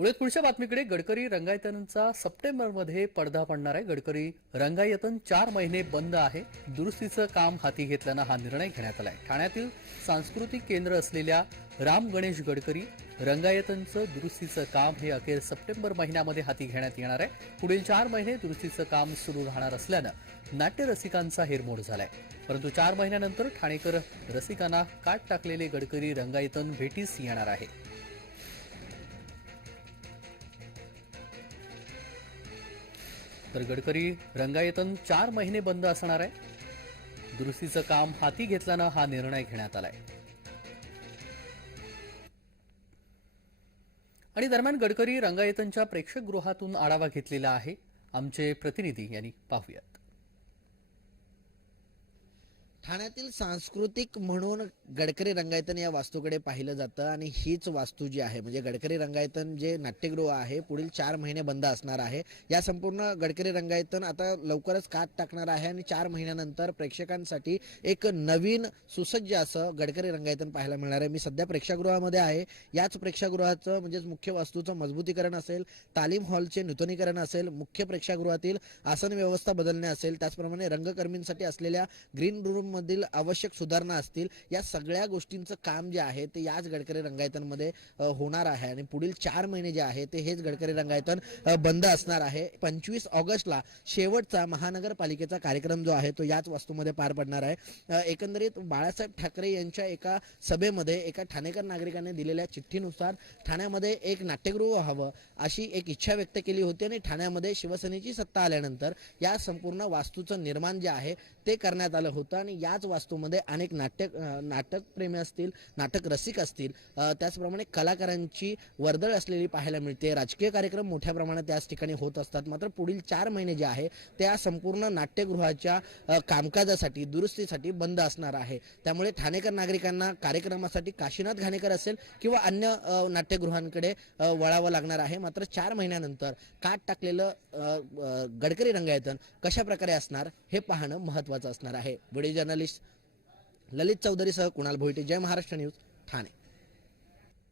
पुढे पुढच्या बातमीकडे गडकरी रंगायतनचा सप्टेंबरमध्ये पडदा पडणार आहे. गडकरी रंगायतन चार महिने बंद आहे. दुरुस्तीचं काम हाती घेतल्यानं हा निर्णय घेण्यात आलाय. ठाण्यातील सांस्कृतिक केंद्र असलेल्या राम गणेश गडकरी रंगायतनचं दुरुस्तीचं काम हे अखेर सप्टेंबर महिन्यामध्ये हाती घेण्यात येणार आहे. पुढील चार महिने दुरुस्तीचं काम सुरू राहणार असल्यानं नाट्य रसिकांचा हिरमोड झालाय. परंतु चार महिन्यानंतर ठाणेकर रसिकांना काट टाकलेले गडकरी रंगायतन भेटीस येणार आहे. तर गडकरी रंगायतन चार महिने बंद असणार आहे. दुरुस्तीचं काम हाती घेतल्यानं हा निर्णय घेण्यात आलाय. आणि दरम्यान गडकरी रंगायतनच्या प्रेक्षकगृहातून आढावा घेतलेला आहे. आमचे प्रतिनिधी यांनी पाहूयात. ठाण्यातील सांस्कृतिक म्हणून गडकरी रंगायतन या वास्तूकडे पाहिलं जातं आणि हीच वास्तू जी आहे म्हणजे गडकरी रंगायतन जे नाट्यगृह आहे पुढील चार महिने बंद असणार आहे. या संपूर्ण गडकरी रंगायतन आता लवकरच काट टाकणार आहे आणि चार महिन्यानंतर प्रेक्षकांसाठी एक नवीन सुसज्ज असं गडकरी रंगायतन पाहायला मिळणार आहे. मी सध्या प्रेक्षागृहामध्ये आहे. याच प्रेक्षागृहाचं म्हणजेच मुख्य वास्तूचं मजबूतीकरण असेल तालीम हॉलचे नूतनीकरण असेल मुख्य प्रेक्षागृहातील आसन व्यवस्था बदलणे असेल त्याचप्रमाणे रंगकर्मींसाठी असलेल्या ग्रीन रूम मधील आवश्यक सुधारणा असतील या सगळ्या गोष्टींचं काम जे आहे ते याच गडकरी रंगायतनमध्ये होणार आहे. आणि पुढील चार महिने जे आहे ते हेच गडकरी रंगायतन बंद असणार आहे. पंचवीस ऑगस्टला शेवटचा महानगरपालिकेचा कार्यक्रम जो आहे तो याच वास्तूमध्ये पार पडणार आहे. एकंदरीत बाळासाहेब ठाकरे यांच्या एका सभेमध्ये एका ठाणेकर नागरिकांनी दिलेल्या चिठ्ठीनुसार ठाण्यामध्ये एक नाट्यगृह व्हावं अशी एक इच्छा व्यक्त केली होती आणि ठाण्यामध्ये शिवसेनेची सत्ता आल्यानंतर या संपूर्ण वास्तूचं निर्माण जे आहे ते करण्यात आलं होतं. आणि या याच वास्तूमध्ये अनेक नाट्य नाटकप्रेमी असतील नाटक रसिक असतील त्याचप्रमाणे कलाकारांची वर्दळ असलेली पाहायला मिळते. राजकीय कार्यक्रम मोठ्या प्रमाणात त्याच ठिकाणी होत असतात. मात्र पुढील चार महिने जे आहे त्या संपूर्ण नाट्यगृहाच्या कामकाजासाठी दुरुस्तीसाठी बंद असणार आहे. त्यामुळे ठाणेकर नागरिकांना कार्यक्रमासाठी काशीनाथ घाणेकर असेल किंवा अन्य नाट्यगृहांकडे वळावं लागणार आहे. मात्र चार महिन्यानंतर काट टाकलेलं गडकरी रंगायतन कशा प्रकारे असणार हे पाहणं महत्त्वाचं असणार आहे. व्हिडिओ जर्नलिस्ट ललित चौधरीसह कुणाल भोईटे. जय महाराष्ट्र न्यूज ठाणे.